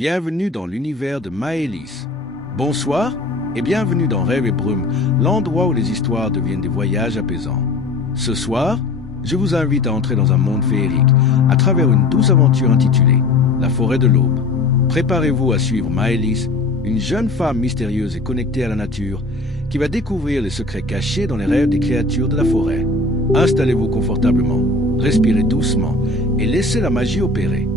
bienvenue dans l'univers de Maëlys. Bonsoir et bienvenue dans Rêve et Brume, l'endroit où les histoires deviennent des voyages apaisants. Ce soir, je vous invite à entrer dans un monde féerique à travers une douce aventure intitulée La forêt de l'aube. Préparez-vous à suivre Maëlys, une jeune femme mystérieuse et connectée à la nature qui va découvrir les secrets cachés dans les rêves des créatures de la forêt. Installez-vous confortablement, respirez doucement et laissez la magie opérer.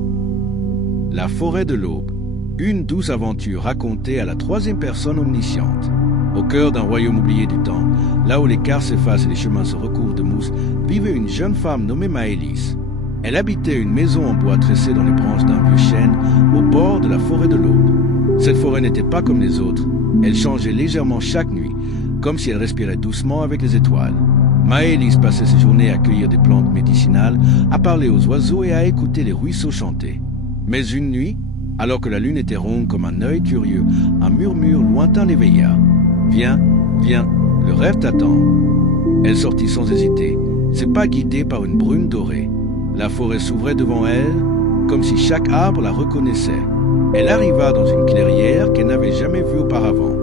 La forêt de l'aube, une douce aventure racontée à la troisième personne omnisciente. Au cœur d'un royaume oublié du temps, là où les quarts s'effacent et les chemins se recouvrent de mousse, vivait une jeune femme nommée Maëlys. Elle habitait une maison en bois tressée dans les branches d'un vieux chêne, au bord de la forêt de l'aube. Cette forêt n'était pas comme les autres. Elle changeait légèrement chaque nuit, comme si elle respirait doucement avec les étoiles. Maëlys passait ses journées à cueillir des plantes médicinales, à parler aux oiseaux et à écouter les ruisseaux chanter. Mais une nuit, alors que la lune était ronde comme un œil curieux, un murmure lointain l'éveilla. « Viens, viens, le rêve t'attend. » Elle sortit sans hésiter, ses pas guidés par une brume dorée. La forêt s'ouvrait devant elle, comme si chaque arbre la reconnaissait. Elle arriva dans une clairière qu'elle n'avait jamais vue auparavant.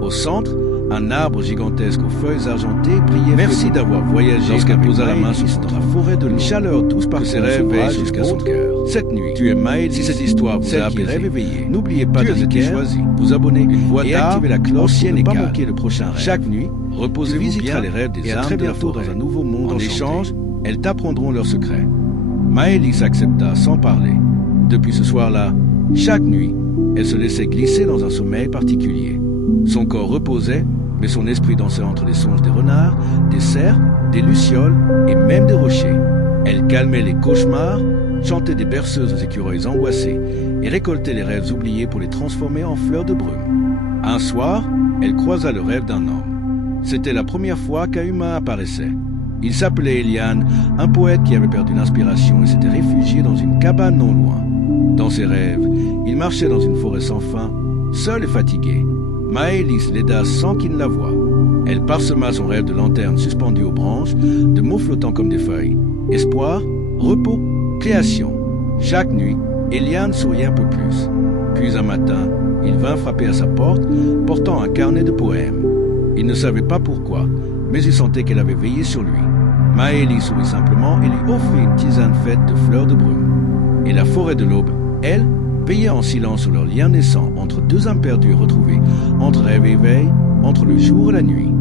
Au centre, un arbre gigantesque aux feuilles argentées brillait. Merci d'avoir voyagé. Lorsqu'elle posa la main sur la forêt de une chaleur douce par ses rêves veillent jusqu'à son cœur. Cette nuit, tu es Maëlys. Si cette histoire vous a apaisé, n'oubliez pas de choisir, vous abonner et activer la cloche pour ne pas manquer le prochain rêve. Chaque nuit, reposez-vous bien les rêves des âmes très bientôt dans un nouveau monde. En échange, elles t'apprendront leurs secrets. Maëlys accepta sans parler. Depuis ce soir-là, chaque nuit, elle se laissait glisser dans un sommeil particulier. Son corps reposait, mais son esprit dansait entre les songes des renards, des cerfs, des lucioles et même des rochers. Elle calmait les cauchemars, chantait des berceuses aux écureuils angoissés et récoltait les rêves oubliés pour les transformer en fleurs de brume. Un soir, elle croisa le rêve d'un homme. C'était la première fois qu'un humain apparaissait. Il s'appelait Eliane, un poète qui avait perdu l'inspiration et s'était réfugié dans une cabane non loin. Dans ses rêves, il marchait dans une forêt sans fin, seul et fatigué. Maëlys l'aida sans qu'il ne la voie. Elle parsema son rêve de lanternes suspendues aux branches, de mots flottants comme des feuilles. Espoir, repos, création. Chaque nuit, Eliane souriait un peu plus. Puis un matin, il vint frapper à sa porte, portant un carnet de poèmes. Il ne savait pas pourquoi, mais il sentait qu'elle avait veillé sur lui. Maëlys sourit simplement et lui offrit une tisane faite de fleurs de brume. Et la forêt de l'aube, elle, veillait en silence sur leur lien naissant entre deux âmes perdues et retrouvées, entre rêve et éveil, entre le jour et la nuit.